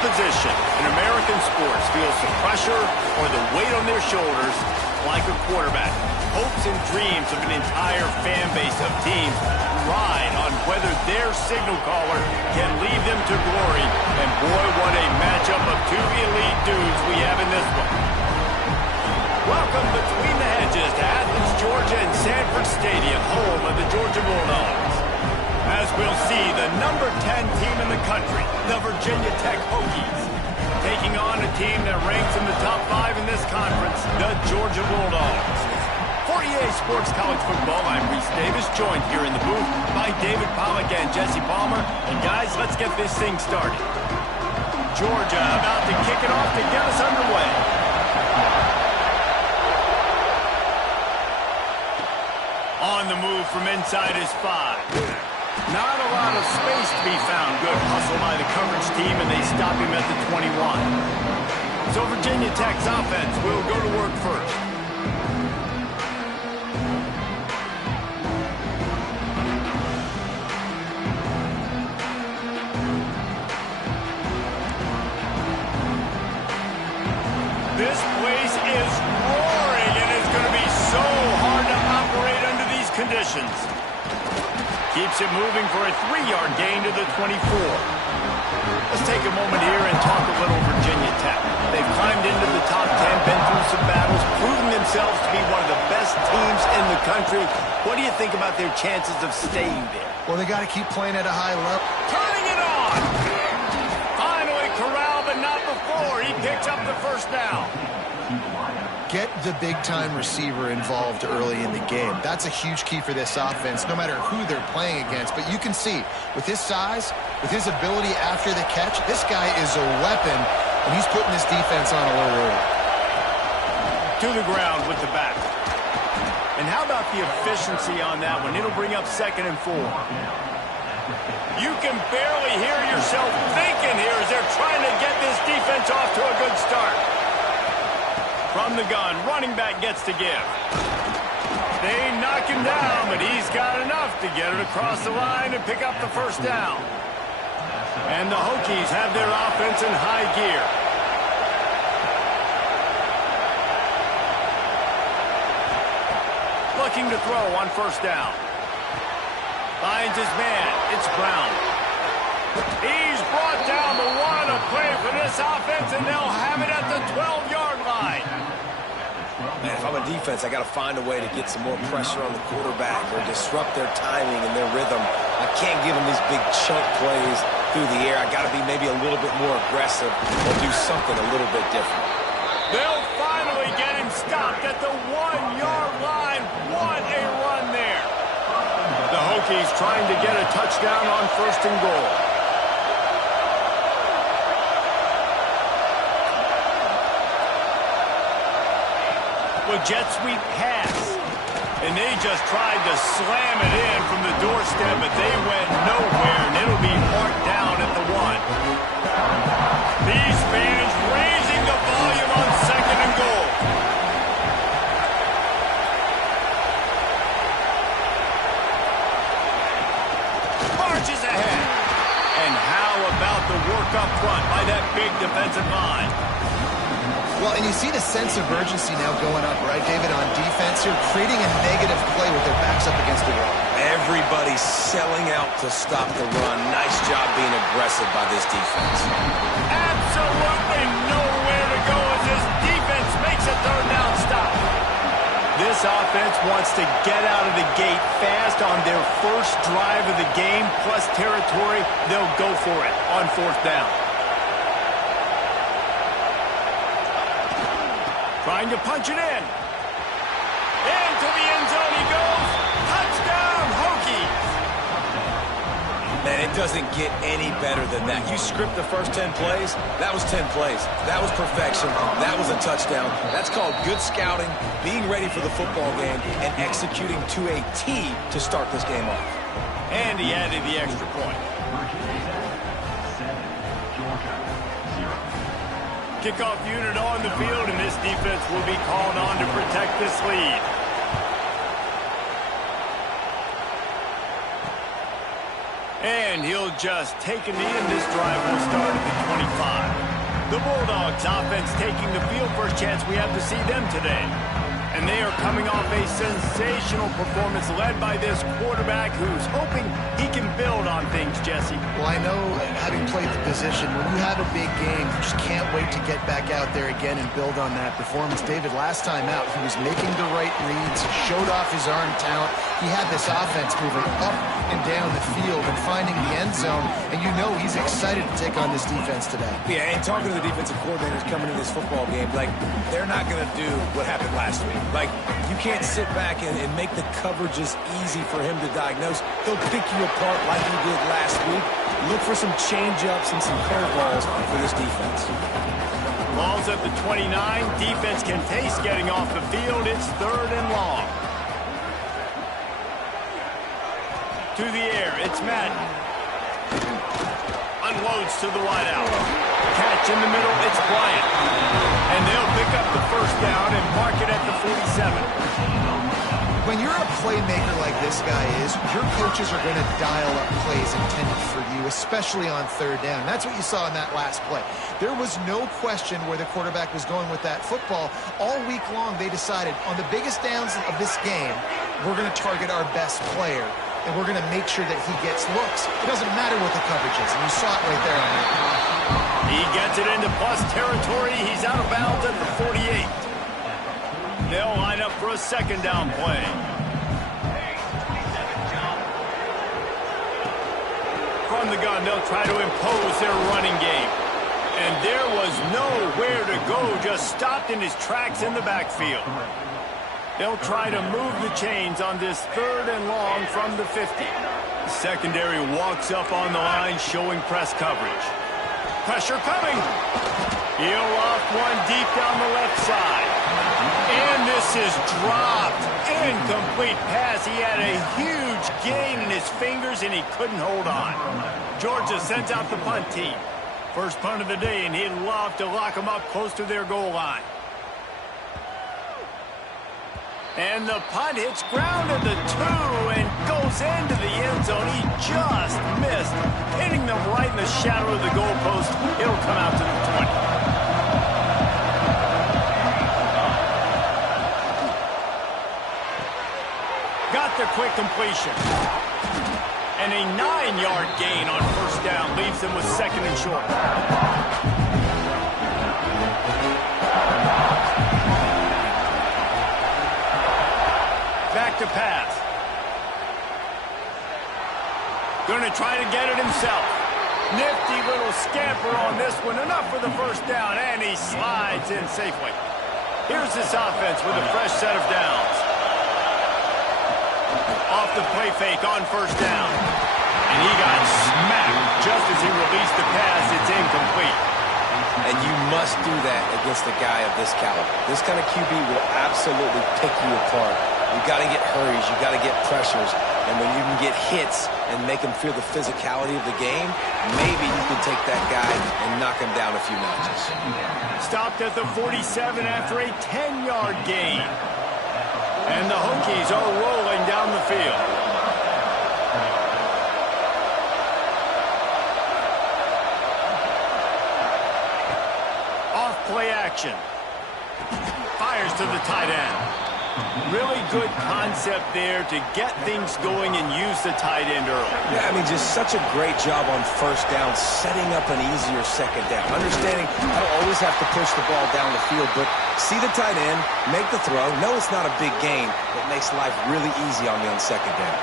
position in American sports feels the pressure or the weight on their shoulders like a quarterback. Hopes and dreams of an entire fan base of teams ride on whether their signal caller can lead them to glory. And boy, what a matchup of two elite dudes we have in this one. Welcome between the hedges to Athens, Georgia and Sanford Stadium, home of the Georgia Bulldogs. As we'll see, the number 10 team in the country, the Virginia Tech Hokies, taking on a team that ranks in the top 5 in this conference, the Georgia Bulldogs. For EA Sports College Football, I'm Reese Davis, joined here in the booth by David Pollack and Jesse Palmer. And guys, let's get this thing started. Georgia about to kick it off to get us underway. On the move from inside his 5. Not a lot of space to be found. Good hustle by the coverage team, and they stop him at the 21. So Virginia Tech's offense will go to work first. This place is roaring, and it's going to be so hard to operate under these conditions. Keeps it moving for a 3-yard gain to the 24. Let's take a moment here and talk a little Virginia Tech. They've climbed into the top 10, been through some battles, proven themselves to be one of the best teams in the country. What do you think about their chances of staying there? Well, they got to keep playing at a high level. Turning it on! Finally corralled, but not before. He picks up the first down. Get the big-time receiver involved early in the game. That's a huge key for this offense, no matter who they're playing against. But you can see, with his size, with his ability after the catch, this guy is a weapon, and he's putting this defense on alert early. To the ground with the back. And how about the efficiency on that one? It'll bring up 2nd and 4. You can barely hear yourself thinking here as they're trying to get this defense off to a good start. From the gun, running back gets to give. They knock him down, but he's got enough to get it across the line and pick up the first down. And the Hokies have their offense in high gear. Looking to throw on first down. Finds his man. It's Brown. He's brought down the one to play for this offense, and they'll have it at the 12-yard line. Man, if I'm a defense, I got to find a way to get some more pressure on the quarterback or disrupt their timing and their rhythm. I can't give them these big chunk plays through the air. I got to be maybe a little bit more aggressive or do something a little bit different. They'll finally get him stopped at the 1-yard line. What a run there. The Hokies trying to get a touchdown on 1st and goal. Jet sweep pass. And they just tried to slam it in from the doorstep, but they went nowhere, and it'll be marked down at the 1. These fans raising the volume on 2nd and goal. Marches ahead. And how about the work up front by that big defensive line? Well, and you see the sense of urgency now going up, right, David, on defense here, creating a negative play with their backs up against the wall. Everybody's selling out to stop the run. Nice job being aggressive by this defense. Absolutely nowhere to go as this defense makes a 3rd down stop. This offense wants to get out of the gate fast on their first drive of the game, plus territory. They'll go for it on 4th down. Trying to punch it in. Into the end zone he goes. Touchdown, Hokies. Man, it doesn't get any better than that. You script the first 10 plays, that was 10 plays. That was perfection. That was a touchdown. That's called good scouting, being ready for the football game, and executing to a T to start this game off. And he added the extra point. Kickoff unit on the field, and this defense will be called on to protect this lead. And he'll just take a knee, and this drive will start at the 25. The Bulldogs offense taking the field. First chance we have to see them today. And they are coming off a sensational performance led by this quarterback who's hoping he can build on things, Jesse. Well, I know, having played the position, when you have a big game, you just can't wait to get back out there again and build on that performance. David, last time out, he was making the right reads. He showed off his arm talent. He had this offense moving up and down the field and finding the end zone. And you know he's excited to take on this defense today. Yeah, and talking to the defensive coordinators coming into this football game, like, they're not going to do what happened last week. Like, you can't sit back and make the coverages easy for him to diagnose. He'll pick you apart like he did last week. Look for some change-ups and some curveballs for this defense. Ball's at the 29. Defense can taste getting off the field. It's 3rd and long. To the air, it's Madden. Unloads to the wideout. Catch in the middle, it's Bryant. And they'll pick up the first down and mark it at the 47. When you're a playmaker like this guy is, your coaches are going to dial up plays intended for you, especially on 3rd down. That's what you saw in that last play. There was no question where the quarterback was going with that football. All week long, they decided on the biggest downs of this game, we're going to target our best player, and we're going to make sure that he gets looks. It doesn't matter what the coverage is, and you saw it right there on that. He gets it into plus territory. He's out of bounds at the 48. They'll line up for a 2nd down play. From the gun, they'll try to impose their running game. And there was nowhere to go, just stopped in his tracks in the backfield. They'll try to move the chains on this 3rd and long from the 50. The secondary walks up on the line, showing press coverage. Pressure coming. He'll loft one deep down the left side. And this is dropped. Incomplete pass. He had a huge gain in his fingers, and he couldn't hold on. Georgia sends out the punt team. First punt of the day, and he'd love to lock them up close to their goal line. And the punt hits ground at the 2 and goes into the end zone. He just missed, hitting them right in the shadow of the goalpost. It'll come out to the 20. Got the quick completion. And a 9-yard gain on 1st down leaves them with 2nd and short. Back to pass. Going to try to get it himself. Nifty little scamper on this one. Enough for the 1st down, and he slides in safely. Here's this offense with a fresh set of downs. Off the play fake on 1st down. And he got smacked just as he released the pass. It's incomplete. And you must do that against a guy of this caliber. This kind of QB will absolutely pick you apart. You got to get hurries. You got to get pressures. And when you can get hits and make him feel the physicality of the game, maybe you can take that guy and knock him down a few notches. Stopped at the 47 after a 10-yard gain. And the Hokies are rolling down the field. Off play action. Fires to the tight end. Really good concept there to get things going and use the tight end early. Yeah, I mean, just such a great job on 1st down, setting up an easier 2nd down. Understanding I don't always have to push the ball down the field, but see the tight end, make the throw. No, it's not a big gain, but makes life really easy on me on 2nd down.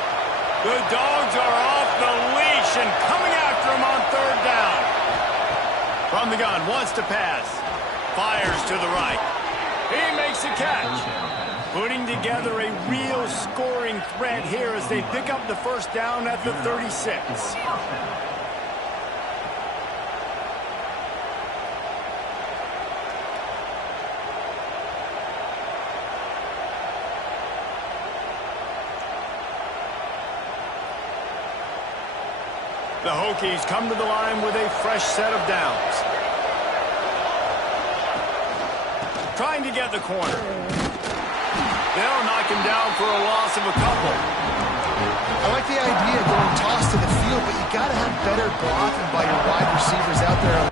The Dogs are off the leash and coming after him on 3rd down. From the gun, wants to pass. Fires to the right. He makes the catch. Putting together a real scoring threat here as they pick up the 1st down at the 36. The Hokies come to the line with a fresh set of downs. Trying to get the corner. They'll knock him down for a loss of a couple. I like the idea of going toss to the field field, but you got to have better blocking by your wide receivers out there.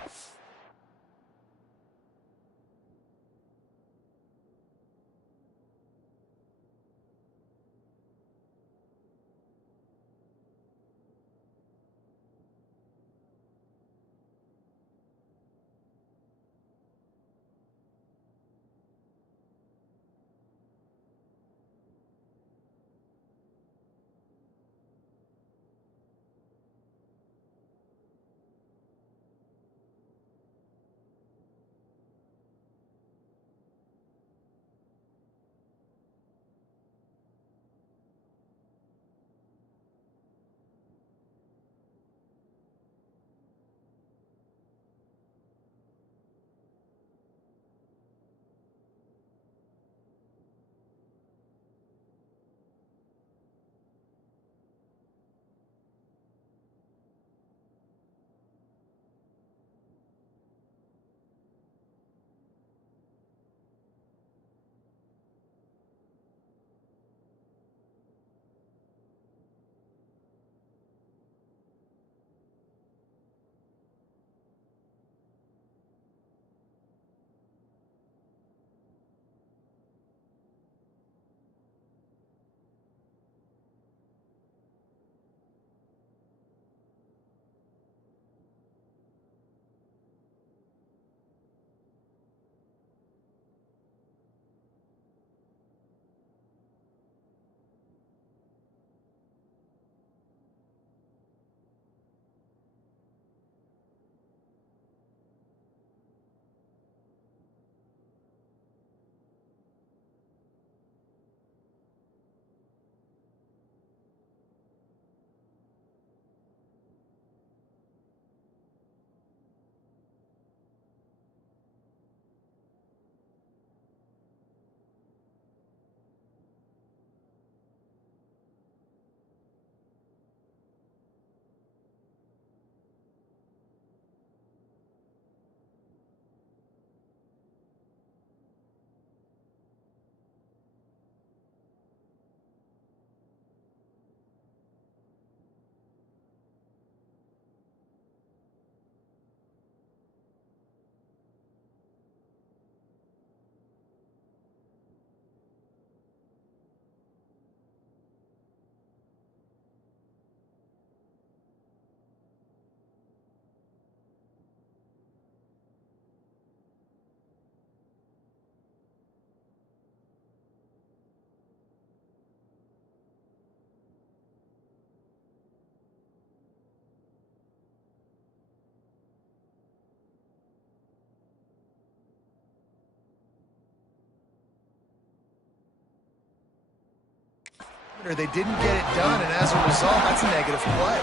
They didn't get it done, and as a result, that's a negative play.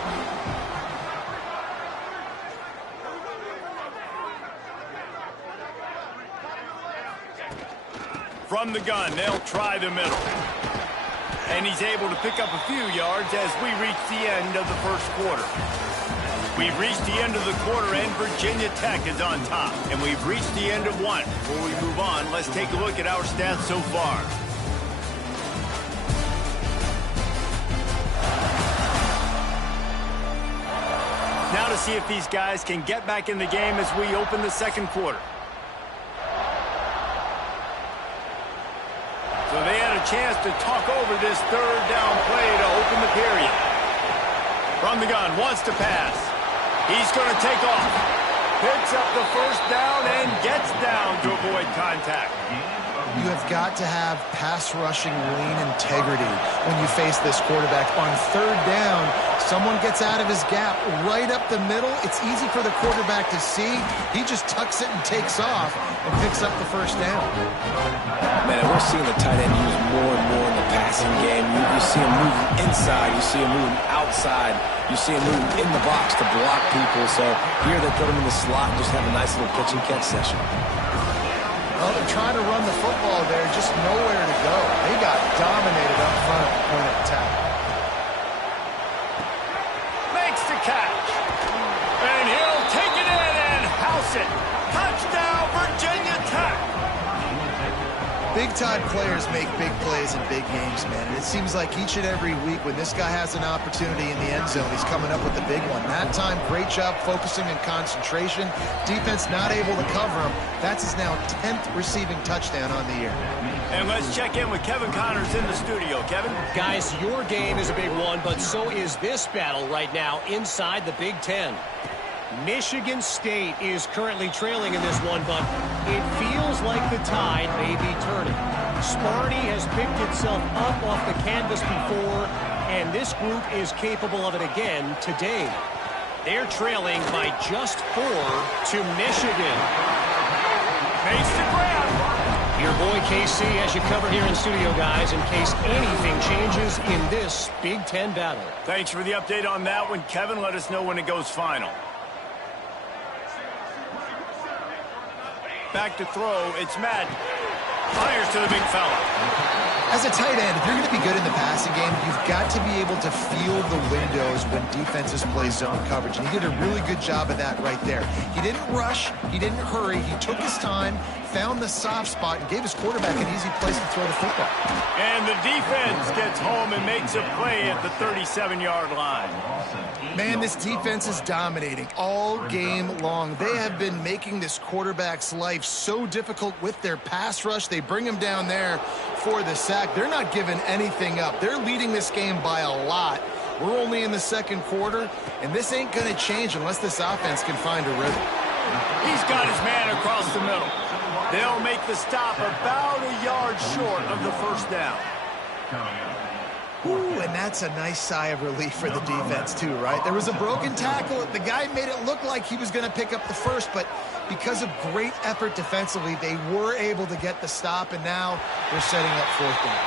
From the gun, they'll try the middle. And he's able to pick up a few yards as we reach the end of the first quarter. We've reached the end of the quarter, and Virginia Tech is on top. And we've reached the end of one. Before we move on, let's take a look at our stats so far. Now to see if these guys can get back in the game as we open the second quarter. So they had a chance to talk over this third down play to open the period. From the gun, wants to pass. He's going to take off. Picks up the first down and gets down to avoid contact. You have got to have pass rushing lean integrity when you face this quarterback. On third down, someone gets out of his gap right up the middle. It's easy for the quarterback to see. He just tucks it and takes off and picks up the first down. Man, we're seeing the tight end used more and more in the passing game. You see him moving inside. You see him moving outside. You see him moving in the box to block people. So here they put him in the slot and just have a nice little pitch and catch session. Well, they're trying to run the football there, just nowhere to go. They got dominated up front at the point of attack. Makes the catch. And he'll take it in and house it. Touchdown, Virginia Tech. Big-time players make big plays in big games, man. And it seems like each and every week when this guy has an opportunity in the end zone, he's coming up with the big one. That time, great job focusing and concentration. Defense not able to cover him. That's his now 10th receiving touchdown on the year. And let's check in with Kevin Connors in the studio. Kevin? Guys, your game is a big one, but so is this battle right now inside the Big Ten. Michigan State is currently trailing in this one, but it feels like the tide may be turning. Sparty has picked itself up off the canvas before, and this group is capable of it again today. They're trailing by just 4 to Michigan. Makes the grab. Your boy KC has you covered here in studio, guys, in case anything changes in this Big Ten battle. Thanks for the update on that one, Kevin. Let us know when it goes final. Back to throw, it's Madden. Fires to the big fella. As a tight end, if you're going to be good in the passing game, you've got to be able to feel the windows when defenses play zone coverage. And he did a really good job of that right there. He didn't rush. He didn't hurry. He took his time, found the soft spot, and gave his quarterback an easy place to throw the football. And the defense gets home and makes a play at the 37-yard line. Man, this defense is dominating all game long. They have been making this quarterback's life so difficult with their pass rush. They bring him down there for the sack. They're not giving anything up. They're leading this game by a lot. We're only in the second quarter, and this ain't going to change unless this offense can find a rhythm. He's got his man across the middle. They'll make the stop about a yard short of the first down. Ooh, and that's a nice sigh of relief for the defense too, right? There was a broken tackle. The guy made it look like he was going to pick up the first, but because of great effort defensively, they were able to get the stop, and now they're setting up fourth down.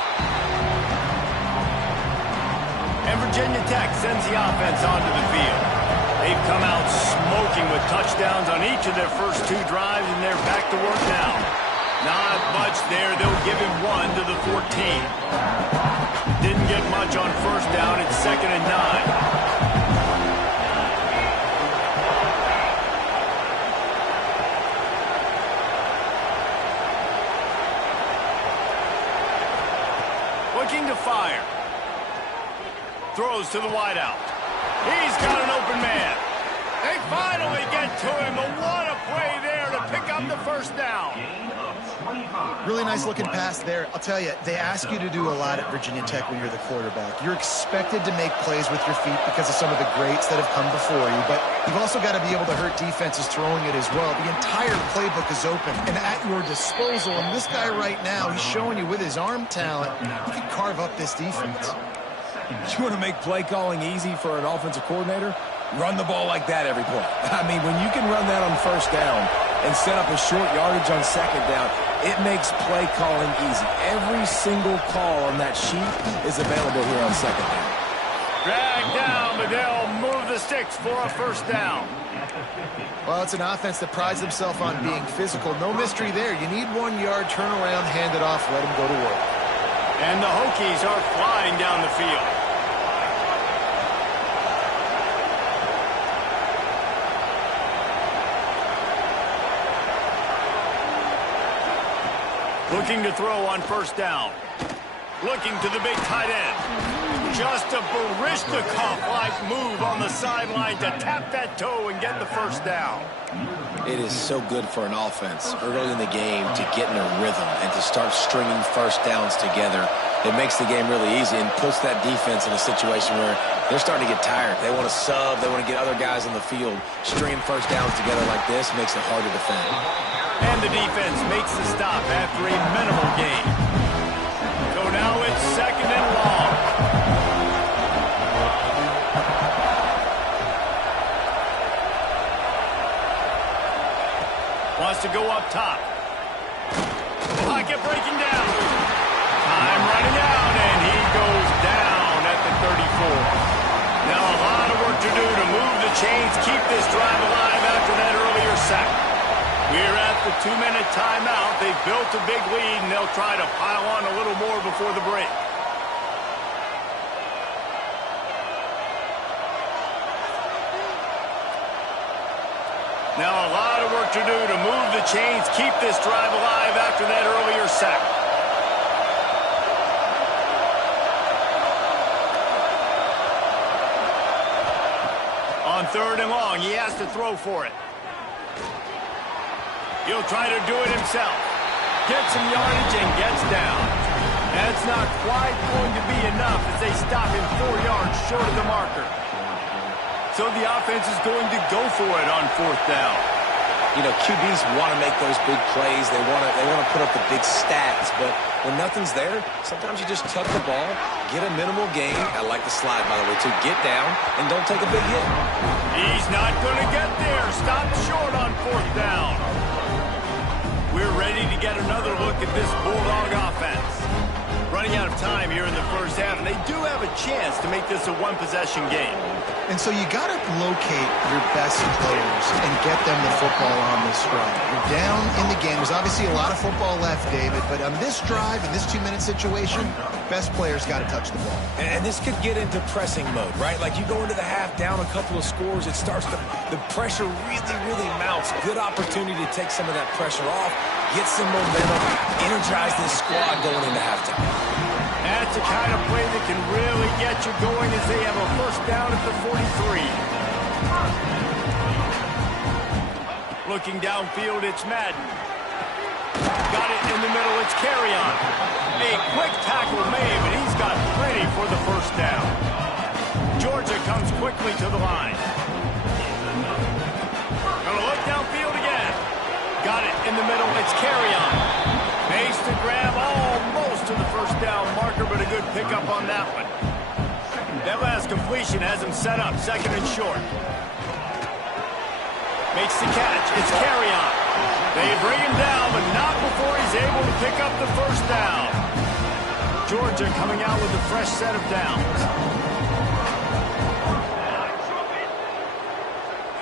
And Virginia Tech sends the offense onto the field. They've come out smoking with touchdowns on each of their first 2 drives, and they're back to work now. Not much there. They'll give him 1 to the 14. Didn't get much on first down. It's 2nd and 9. Looking to fire. Throws to the wideout. He's got an open man. They finally get to him, but what a play there to pick up the first down. Really nice looking pass there. I'll tell you, they ask you to do a lot at Virginia Tech when you're the quarterback. You're expected to make plays with your feet because of some of the greats that have come before you, but you've also got to be able to hurt defenses throwing it as well. The entire playbook is open and at your disposal, and this guy right now, he's showing you with his arm talent, he can carve up this defense. You want to make play calling easy for an offensive coordinator? Run the ball like that every play. I mean, when you can run that on first down and set up a short yardage on second down, it makes play calling easy. Every single call on that sheet is available here on second down. Drag down, but they'll move the sticks for a first down. Well, it's an offense that prides themselves on being physical. No mystery there. You need 1 yard, turn around, hand it off, let him go to work. And the Hokies are flying down the field. Looking to throw on first down. Looking to the big tight end. Just a Baryshnikov-like move on the sideline to tap that toe and get the first down. It is so good for an offense early in the game to get in a rhythm and to start stringing first downs together. It makes the game really easy and puts that defense in a situation where they're starting to get tired. They want to sub. They want to get other guys on the field. Stringing first downs together like this makes it hard to defend. And the defense makes the stop after a minimal gain. So now it's 2nd and long. Wants to go up top. Pocket breaking down. Time running out, and he goes down at the 34. Now a lot of work to do to move the chains, keep this drive alive after that earlier sack. We're at the 2-minute timeout. They've built a big lead, and they'll try to pile on a little more before the break. Now a lot of work to do to move the chains, keep this drive alive after that earlier sack. 3rd and long. He has to throw for it. He'll try to do it himself. Gets some yardage and gets down. That's not quite going to be enough as they stop him 4 yards short of the marker. So the offense is going to go for it on 4th down. You know, QBs want to make those big plays. They want to put up the big stats. But when nothing's there, sometimes you just tuck the ball, get a minimal gain. I like the slide, by the way, to get down and don't take a big hit. He's not going to get there. Stopped short on 4th down. We're ready to get another look at this Bulldog offense. Running out of time here in the first half, and they do have a chance to make this a one-possession game. And so you got to locate your best players and get them the football on this drive. You're down in the game. There's obviously a lot of football left, David, but on this drive, in this 2-minute situation, best players got to touch the ball. And this could get into pressing mode, right? Like you go into the half down a couple of scores, it starts to, the pressure really mounts. Good opportunity to take some of that pressure off, get some momentum, energize this squad going into halftime. That's the kind of play that can really get you going as they have a 1st down at the 43. Looking downfield, it's Madden. Got it in the middle, it's Carrion. A quick tackle made, but he's got plenty for the 1st down. Georgia comes quickly to the line. Gonna look downfield again. Got it in the middle, it's Carrion. Makes the grab almost to the 1st down marker, but a good pickup on that one. That last completion has him set up 2nd and short. Makes the catch. It's Carrion. They bring him down, but not before he's able to pick up the 1st down. Georgia coming out with a fresh set of downs.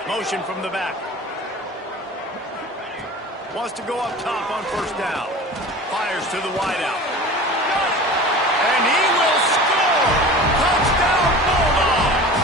Motion from the back. Wants to go up top on 1st down. Fires to the wideout. And he will score! Touchdown Bulldogs!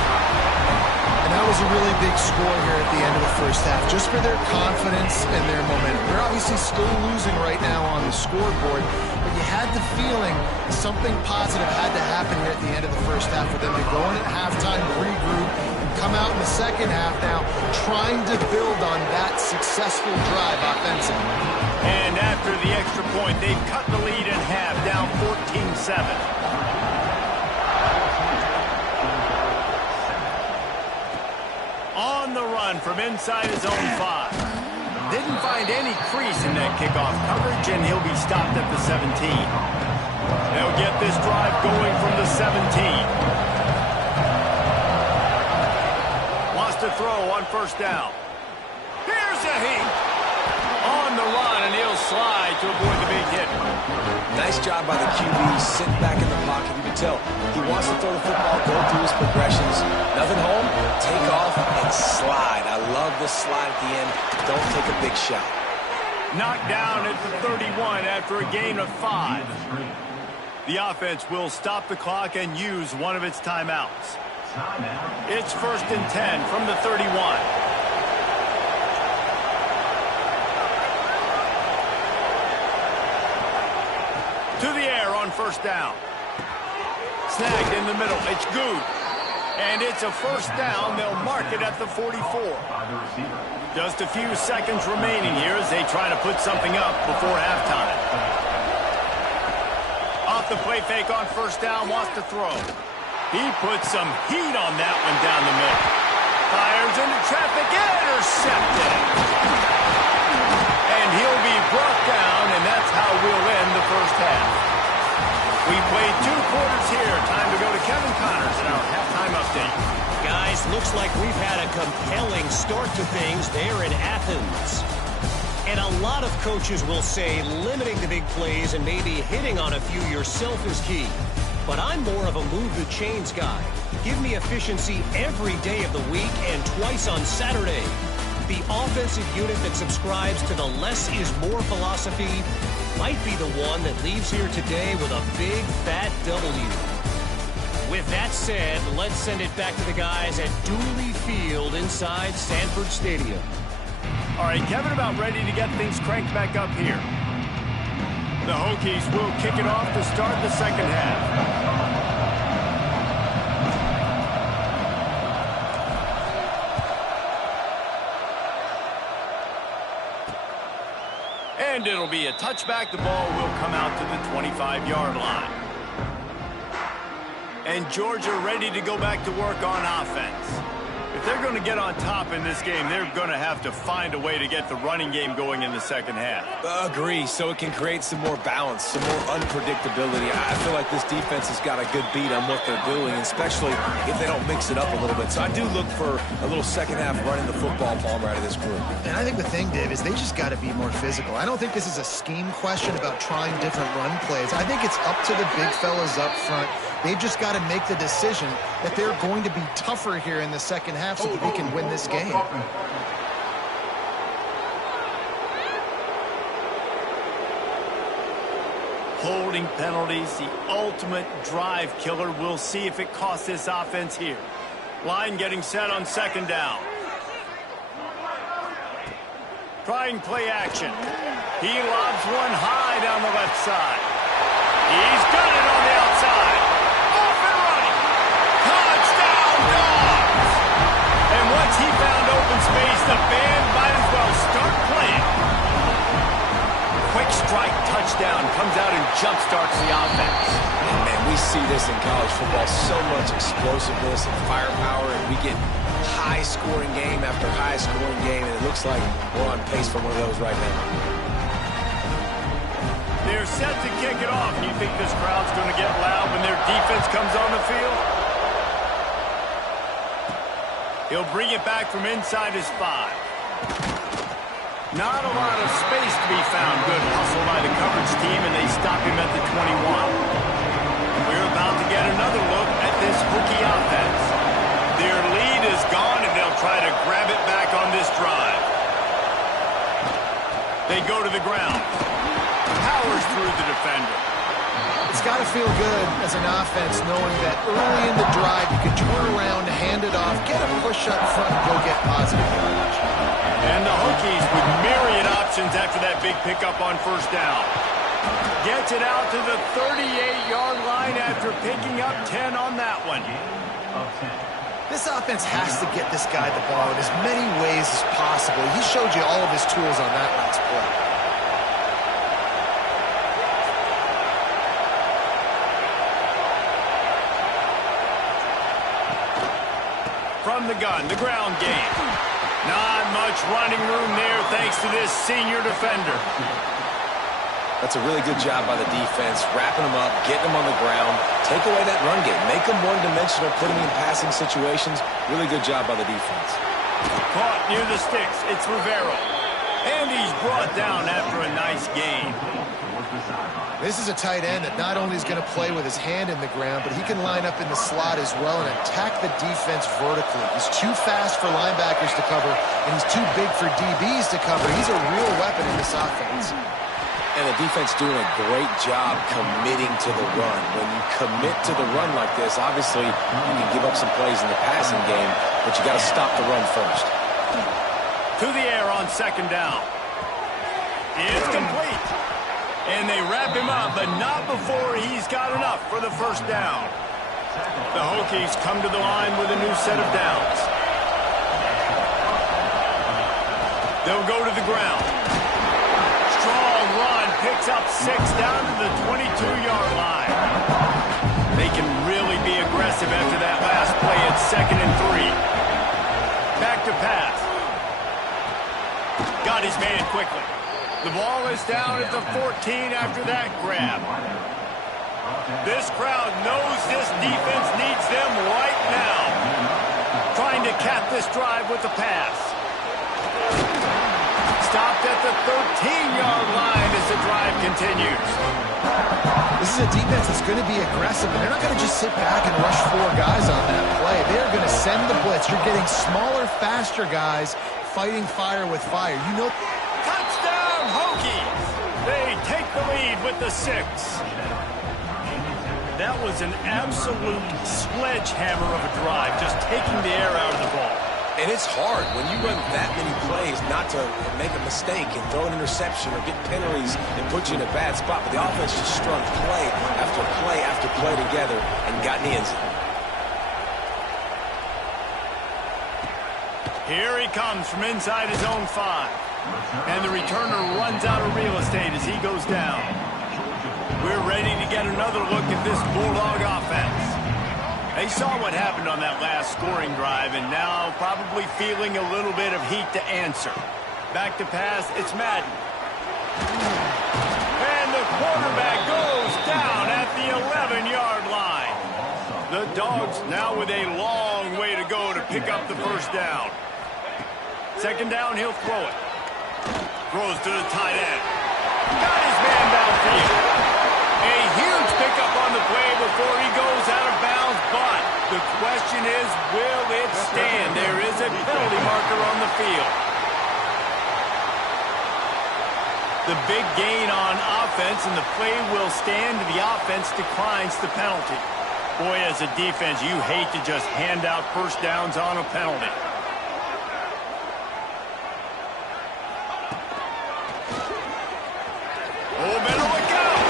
And that was a really big score here at the end of the first half, just for their confidence and their momentum. They're obviously still losing right now on the scoreboard, but you had the feeling something positive had to happen here at the end of the first half for them to go in at halftime, regroup, come out in the second half now, trying to build on that successful drive offensively. And after the extra point, they've cut the lead in half, down 14-7. On the run from inside his own 5. Didn't find any crease in that kickoff coverage, and he'll be stopped at the 17. They'll get this drive going from the 17. To throw on 1st down. Here's a heat. On the run, and he'll slide to avoid the big hit. Nice job by the QB, sitting back in the pocket. You can tell he wants to throw the football, go through his progressions. Nothing home, take off, and slide. I love the slide at the end. Don't take a big shot. Knocked down at the 31 after a gain of 5. The offense will stop the clock and use one of its timeouts. It's 1st and 10 from the 31. To the air on 1st down. Snagged in the middle. It's Good. And it's a 1st down. They'll mark it at the 44. Just a few seconds remaining here as they try to put something up before halftime. Off the play fake on 1st down. Wants to throw. He puts some heat on that one down the middle. Fires into traffic, intercepted. And he'll be brought down, and that's how we'll end the first half. We played 2 quarters here. Time to go to Kevin Connors in our halftime update. Guys, looks like we've had a compelling start to things there in Athens. And a lot of coaches will say limiting the big plays and maybe hitting on a few yourself is key. But I'm more of a move the chains guy. Give me efficiency every day of the week and twice on Saturday. The offensive unit that subscribes to the less is more philosophy might be the one that leaves here today with a big fat W. With that said, let's send it back to the guys at Dooley Field inside Sanford Stadium. All right, Kevin, about ready to get things cranked back up here. The Hokies will kick it off to start the second half. And it'll be a touchback. The ball will come out to the 25-yard line. And Georgia ready to go back to work on offense. If they're going to get on top in this game, they're going to have to find a way to get the running game going in the second half. Agree, so it can create some more balance, some more unpredictability. I feel like this defense has got a good beat on what they're doing, especially if they don't mix it up a little bit. So I do look for a little second half running the football Palmer out of this group. And I think the thing, Dave, is they just got to be more physical. I don't think this is a scheme question about trying different run plays. I think it's up to the big fellas up front. They've just got to make the decision that they're going to be tougher here in the second half so that they can win this game. Holding penalties, the ultimate drive killer. We'll see if it costs this offense here. Line getting set on second down. Trying play action. He lobs one high down the left side. He's got it on the outside. Off and running. Touchdown, Dogs! And once he found open space, the band might as well start playing. Quick strike touchdown comes out and jump-starts the offense. And man, we see this in college football, so much explosiveness and firepower, and we get high-scoring game after high-scoring game, and it looks like we're on pace for one of those right now. They're set to kick it off. You think this crowd's going to get loud when their defense comes on the field? He'll bring it back from inside his 5. Not a lot of space to be found. Good hustle by the coverage team, and they stop him at the 21. We're about to get another look at this Hokie offense. Their lead is gone, and they'll try to grab it back on this drive. They go to the ground. Powers through the defender. It's got to feel good as an offense knowing that early in the drive you can turn around, hand it off, get a push up front, and go get positive yardage. And the Hokies with myriad options after that big pickup on first down. Gets it out to the 38-yard line after picking up 10 on that one. This offense has to get this guy the ball in as many ways as possible. He showed you all of his tools on that last play. From the gun, the ground game. Not much running room there thanks to this senior defender. That's a really good job by the defense, wrapping them up, getting them on the ground, take away that run game, make them one-dimensional, put them in passing situations. Really good job by the defense. Caught near the sticks. It's Rivera. And he's brought down after a nice gain. This is a tight end that not only is going to play with his hand in the ground, but he can line up in the slot as well and attack the defense vertically. He's too fast for linebackers to cover, and he's too big for DBs to cover. He's a real weapon in this offense. And the defense doing a great job committing to the run. When you commit to the run like this, obviously you can give up some plays in the passing game, but you got to stop the run first. To the air on second down. It's complete. And they wrap him up, but not before he's got enough for the first down. The Hokies come to the line with a new set of downs. They'll go to the ground. Strong run, picks up 6 down to the 22-yard line. They can really be aggressive after that last play at 2nd and 3. Back to pass. Got his man quickly. The ball is down at the 14 after that grab. This crowd knows this defense needs them right now. Trying to cap this drive with the pass. Stopped at the 13-yard line as the drive continues. This is a defense that's going to be aggressive, and they're not going to just sit back and rush 4 guys on that play. They're going to send the blitz. You're getting smaller, faster guys fighting fire with fire. You know. Touchdown, Hokies! They take the lead with the 6. That was an absolute sledgehammer of a drive, just taking the air out of the ball. And it's hard when you run that many plays not to make a mistake and throw an interception or get penalties and put you in a bad spot. But the offense just strung play after play after play together and got in the end zone. Here he comes from inside his own 5. And the returner runs out of real estate as he goes down. We're ready to get another look at this Bulldog offense. They saw what happened on that last scoring drive, and now probably feeling a little bit of heat to answer. Back to pass, it's Madden. And the quarterback goes down at the 11-yard line. The Dogs now with a long way to go to pick up the first down. Second down, he'll throw it. Throws to the tight end. Got his man downfield. A huge pickup on the play before he goes out of bounds, but the question is, will it stand? There is a penalty marker on the field. The big gain on offense, and the play will stand. The offense declines the penalty. Boy, as a defense, you hate to just hand out first downs on a penalty. Oh, better look out!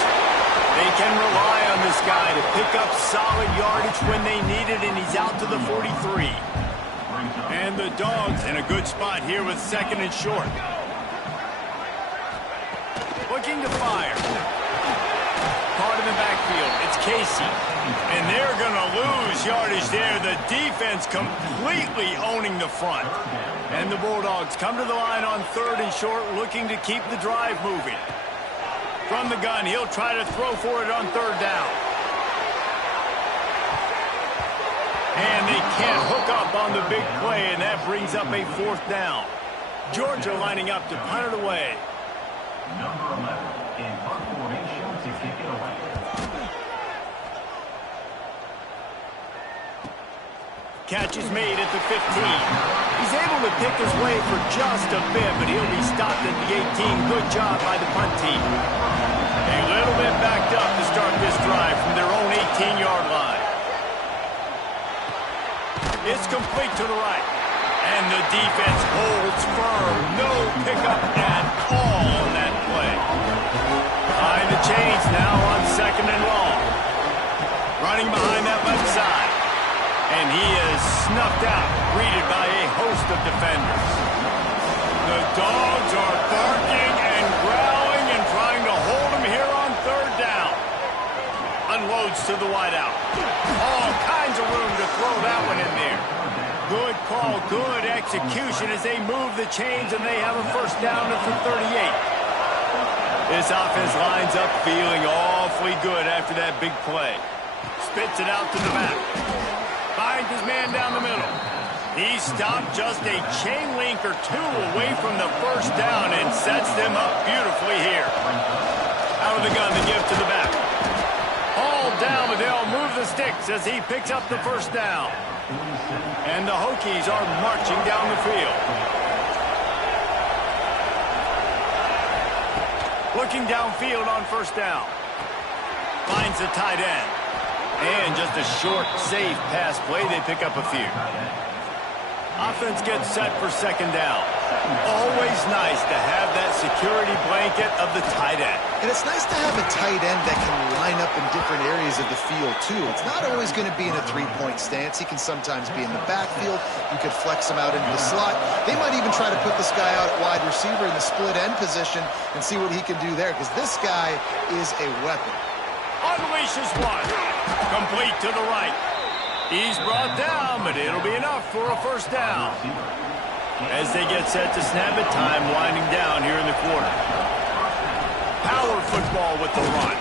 They can rely on this guy to pick up solid yardage when they need it, and he's out to the 43. And the Dogs in a good spot here with second and short. Looking to fire. Caught in the backfield. It's Casey. And they're going to lose yardage there. The defense completely owning the front. And the Bulldogs come to the line on third and short, looking to keep the drive moving. From the gun, he'll try to throw for it on third down. And they can't hook up on the big play, and that brings up a fourth down. Georgia lining up to punt it away. Number 11 in punt formation to kick it away. Catch is made at the 15. He's able to pick his way for just a bit, but he'll be stopped at the 18. Good job by the punt team. A little bit backed up to start this drive from their own 18-yard line. It's complete to the right. And the defense holds firm. No pickup at all on that play. Behind the chains now on second and long. Running behind that left side. And he is snuffed out, greeted by a host of defenders. The Dogs are barking and growling and trying to hold him here on third down. Unloads to the wideout. All kinds of room to throw that one in there. Good call, good execution as they move the chains, and they have a first down at the 38. This offense lines up feeling awfully good after that big play. Spits it out to the back. Finds his man down the middle. He stopped just a chain link or two away from the first down and sets them up beautifully here. Out of the gun to give to the back. All down, but they'll move the sticks as he picks up the first down. And the Hokies are marching down the field. Looking downfield on first down. Finds the tight end. And just a short, safe pass play. They pick up a few. Offense gets set for second down. Always nice to have that security blanket of the tight end. And it's nice to have a tight end that can line up in different areas of the field, too. It's not always going to be in a three-point stance. He can sometimes be in the backfield. You could flex him out into the slot. They might even try to put this guy out at wide receiver in the split end position and see what he can do there, because this guy is a weapon. Unleashes one. Complete to the right. He's brought down, but it'll be enough for a first down. As they get set to snap it, time winding down here in the quarter. Power football with the run.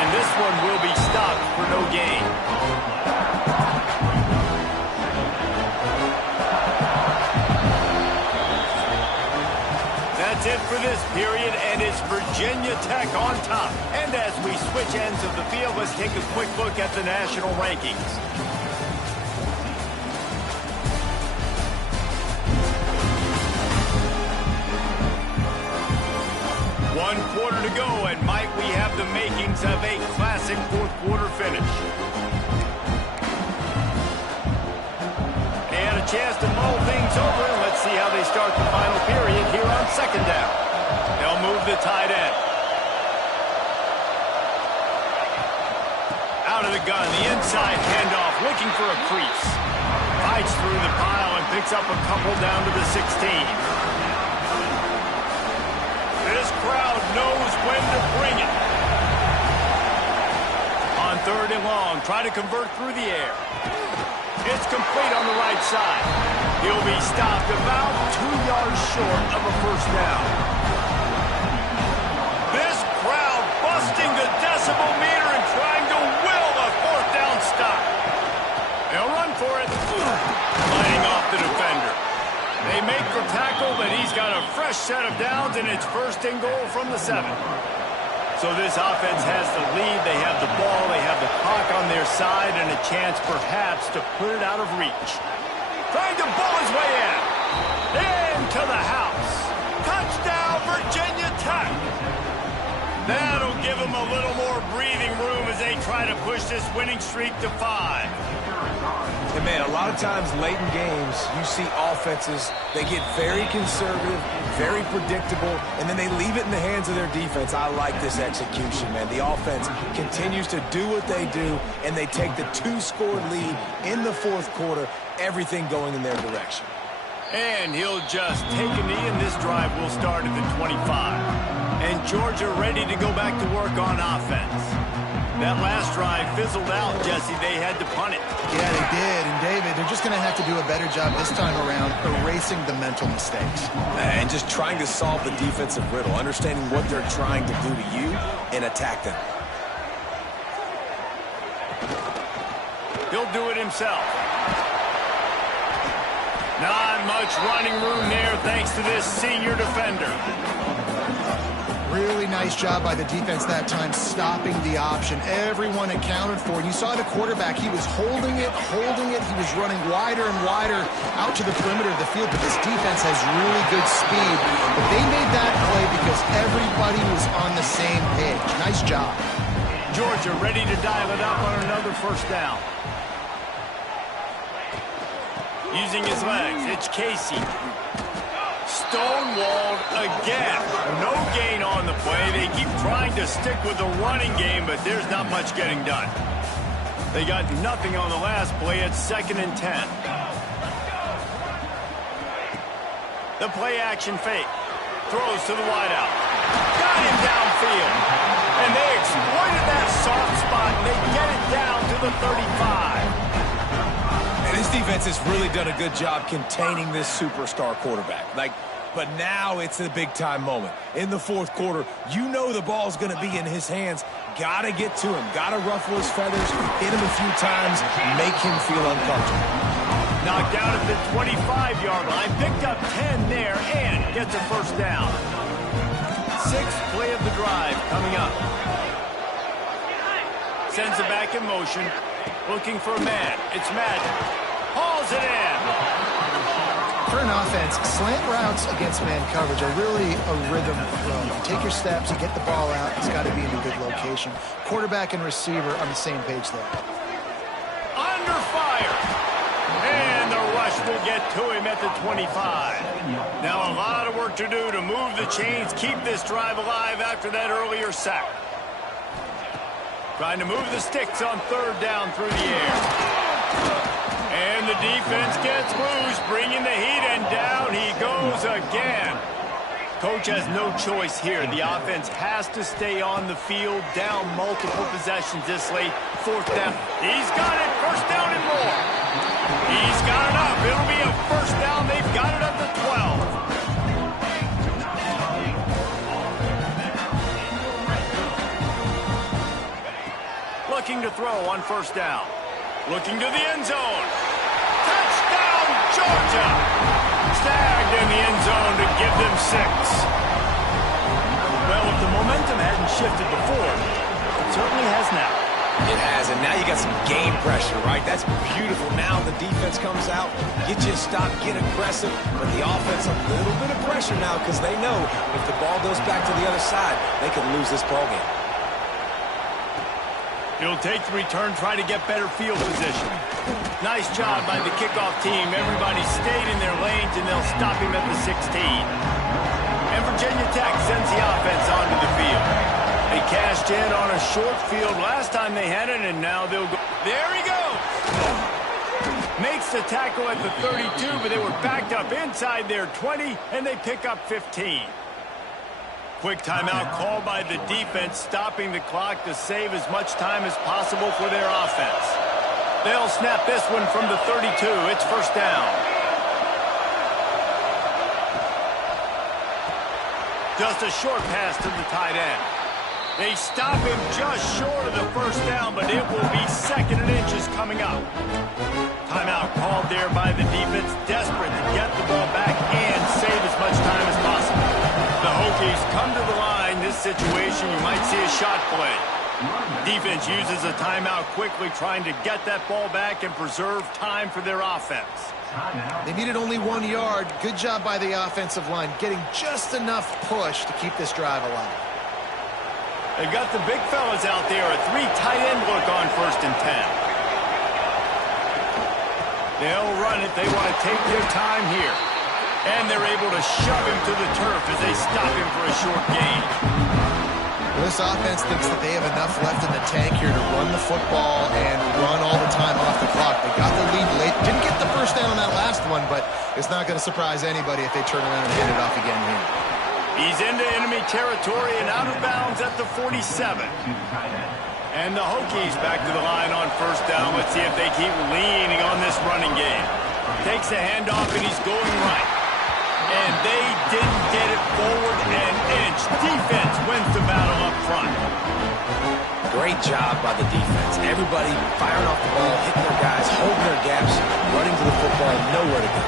And this one will be stopped for no gain. That's it for this period, and it's Virginia Tech on top. And as we switch ends of the field, let's take a quick look at the national rankings. One quarter to go, and might we have the makings of a classic fourth quarter finish. They had a chance to mull things over, and let's see how they start the final period here on second down. They'll move the tight end. Out of the gun, the inside handoff, looking for a crease. Fights through the pile and picks up a couple down to the 16. This crowd knows when to bring it. On 3rd and long, try to convert through the air. It's complete on the right side. He'll be stopped about 2 yards short of a first down. This crowd busting the decibel meter and trying to will a 4th down stop. They'll run for it. Lighting off the defender. They make the tackle, but he's got a fresh set of downs, and it's 1st and goal from the 7. So this offense has the lead. They have the ball. They have the clock on their side and a chance perhaps to put it out of reach. Trying to ball his way in. Into the house. Touchdown, Virginia Tech. That'll give them a little more breathing room as they try to push this winning streak to 5. And man, a lot of times late in games, you see offenses, they get very conservative, very predictable, and then they leave it in the hands of their defense. I like this execution, man. The offense continues to do what they do, and they take the 2-score lead in the 4th quarter, everything going in their direction. And he'll just take a knee, and this drive will start at the 25. And Georgia ready to go back to work on offense. That last drive fizzled out, Jesse. They had to punt it. Yeah, they did. And, David, they're just going to have to do a better job this time around erasing the mental mistakes. And just trying to solve the defensive riddle, understanding what they're trying to do to you and attack them. He'll do it himself. Not much running room there thanks to this senior defender. Really nice job by the defense that time, stopping the option. Everyone accounted for it. You saw the quarterback. He was holding it. He was running wider and wider out to the perimeter of the field. But this defense has really good speed. But they made that play because everybody was on the same page. Nice job. Georgia ready to dial it up on another first down. Using his legs, it's Casey. Stonewalled again. No gain on the play. They keep trying to stick with the running game, but there's not much getting done. They got nothing on the last play. It's 2nd and 10. The play action fake. Throws to the wideout. Got him downfield. And they exploited that soft spot, and they get it down to the 35. And this defense has really done a good job containing this superstar quarterback. But now it's a big-time moment. In the 4th quarter, you know the ball's going to be in his hands. Got to get to him. Got to ruffle his feathers, hit him a few times, make him feel uncomfortable. Knocked out at the 25-yard line. Picked up 10 there and gets a first down. 6th play of the drive coming up. Sends it back in motion. Looking for a man. It's Madden. Hauls it in. For an offense, slant routes against man coverage are really a rhythm flow. You take your steps, you get the ball out, it's got to be in a good location. Quarterback and receiver on the same page there. Under fire. And the rush will get to him at the 25. Now a lot of work to do to move the chains, keep this drive alive after that earlier sack. Trying to move the sticks on 3rd down through the air. And the defense gets loose, bringing the heat, and down he goes again. Coach has no choice here. The offense has to stay on the field, down multiple possessions this late. 4th down. He's got it. First down and more. He's got enough. It'll be a first down. They've got it up to 12. Looking to throw on first down. Looking to the end zone. Touchdown, Georgia! Snagged in the end zone to give them 6. Well, if the momentum hadn't shifted before, it certainly has now. It has, and now you got some game pressure, right? That's beautiful. Now the defense comes out, get you a stop, get aggressive, but the offense a little bit of pressure now because they know if the ball goes back to the other side, they could lose this ball game. He'll take the return, try to get better field position. Nice job by the kickoff team. Everybody stayed in their lanes, and they'll stop him at the 16. And Virginia Tech sends the offense onto the field. They cashed in on a short field last time they had it, and now they'll go. There he goes. Makes the tackle at the 32, but they were backed up inside their 20, and they pick up 15. Quick timeout called by the defense, stopping the clock to save as much time as possible for their offense. They'll snap this one from the 32. It's first down. Just a short pass to the tight end. They stop him just short of the first down, but it will be second and inches coming up. Timeout called there by the defense, desperate to get the ball back and save as much time as possible. The Hokies come to the line. This situation, you might see a shot play. Defense uses a timeout quickly, trying to get that ball back and preserve time for their offense. They needed only 1 yard. Good job by the offensive line, getting just enough push to keep this drive alive. They've got the big fellas out there, a 3 tight end look on first and 10. They'll run it. They want to take their time here. And they're able to shove him to the turf as they stop him for a short gain. Well, this offense thinks that they have enough left in the tank here to run the football and run all the time off the clock. They got the lead late. Didn't get the first down on that last one, but it's not going to surprise anybody if they turn around and hand it off again here. He's into enemy territory and out of bounds at the 47. And the Hokies back to the line on first down. Let's see if they keep leaning on this running game. Takes a handoff and he's going right. And they didn't get it forward an inch. Defense wins the battle up front. Great job by the defense. Everybody firing off the ball, hitting their guys, holding their gaps, running to the football, nowhere to go.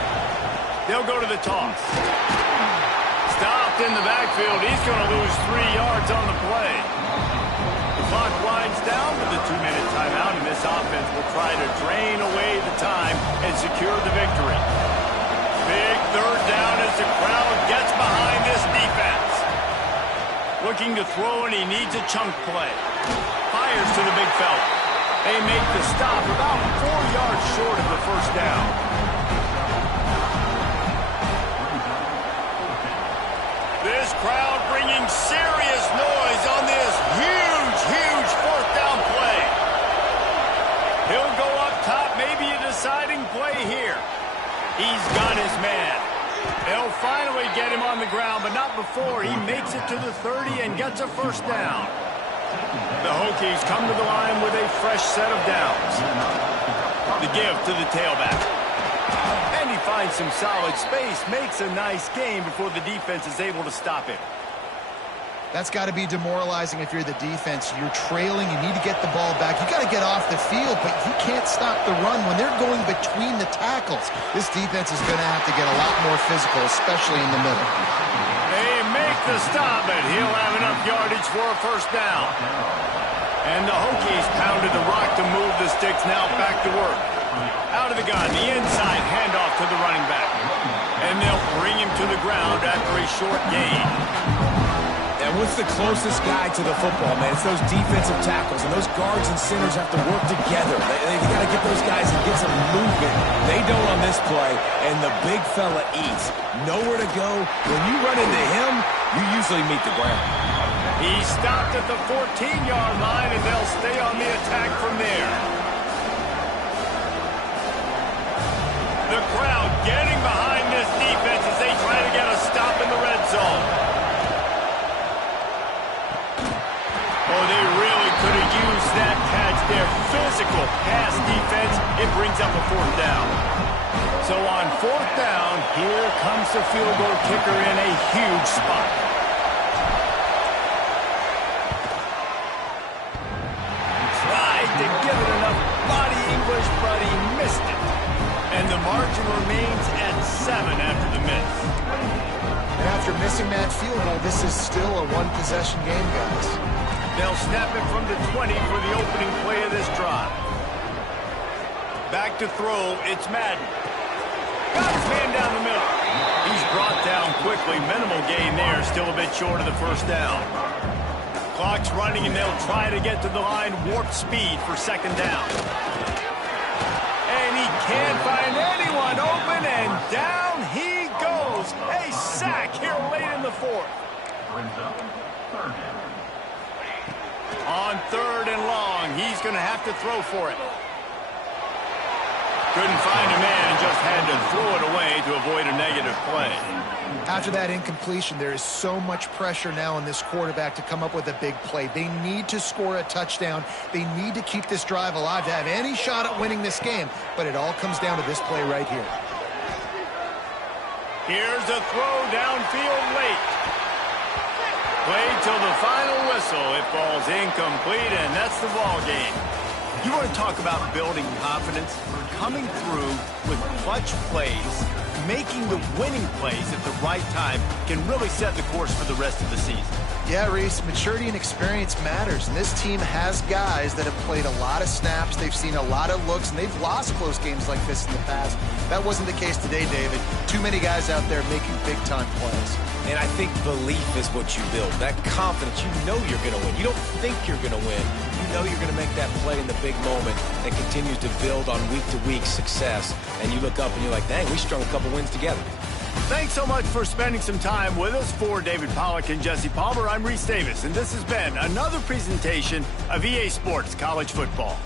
They'll go to the toss. Stopped in the backfield. He's going to lose 3 yards on the play. The clock winds down with the 2-minute timeout, and this offense will try to drain away the time and secure the victory. Big third down as the crowd gets behind this defense. Looking to throw, and he needs a chunk play. Fires to the big fella. They make the stop about 4 yards short of the first down. This crowd bringing serious noise on this huge fourth down play. He'll go up top, maybe a deciding play here. He's got his man. They'll finally get him on the ground, but not before he makes it to the 30 and gets a first down. The Hokies come to the line with a fresh set of downs. The give to the tailback. And he finds some solid space, makes a nice gain before the defense is able to stop him. That's got to be demoralizing if you're the defense. You're trailing. You need to get the ball back. You got to get off the field, but you can't stop the run when they're going between the tackles. This defense is going to have to get a lot more physical, especially in the middle. They make the stop, but he'll have enough yardage for a first down. And the Hokies pounded the rock to move the sticks, now back to work. Out of the gun, the inside handoff to the running back. And they'll bring him to the ground after a short gain. And what's the closest guy to the football, man? It's those defensive tackles, and those guards and centers have to work together. They've got to get those guys and get some movement. They don't on this play, and the big fella eats. Nowhere to go. When you run into him, you usually meet the ground. He stopped at the 14-yard line, and they'll stay on the attack from there. The crowd getting behind this defense as they try to get a stop in the red zone. Oh, they really could have used that catch there. Physical pass defense. It brings up a fourth down. So on fourth down, here comes the field goal kicker in a huge spot. Tried to give it enough body English, but he missed it. And the margin remains at 7 after the miss. And after missing that field goal, this is still a one-possession game, guys. They'll snap it from the 20 for the opening play of this drive. Back to throw, it's Madden. Got his man down the middle. He's brought down quickly. Minimal gain there, still a bit short of the first down. Clock's running, and they'll try to get to the line. Warp speed for second down. And he can't find anyone open, and down he goes. A sack here late in the fourth. Brings up third down. On third and long, he's going to have to throw for it. Couldn't find a man and just had to throw it away to avoid a negative play. After that incompletion, there is so much pressure now on this quarterback to come up with a big play. They need to score a touchdown. They need to keep this drive alive to have any shot at winning this game. But it all comes down to this play right here. Here's a throw downfield late. Played till the final whistle. It falls incomplete, and that's the ball game. You want to talk about building confidence? Coming through with clutch plays, making the winning plays at the right time can really set the course for the rest of the season. Yeah, Reese, maturity and experience matters, and this team has guys that have played a lot of snaps, they've seen a lot of looks, and they've lost close games like this in the past. That wasn't the case today, David. Too many guys out there making big-time plays. And I think belief is what you build. That confidence, you know you're going to win. You don't think you're going to win. You know you're going to make that play in the big moment that continues to build on week-to-week success. And you look up and you're like, dang, we strung a couple wins together. Thanks so much for spending some time with us. For David Pollack and Jesse Palmer, I'm Reese Davis, and this has been another presentation of EA Sports College Football.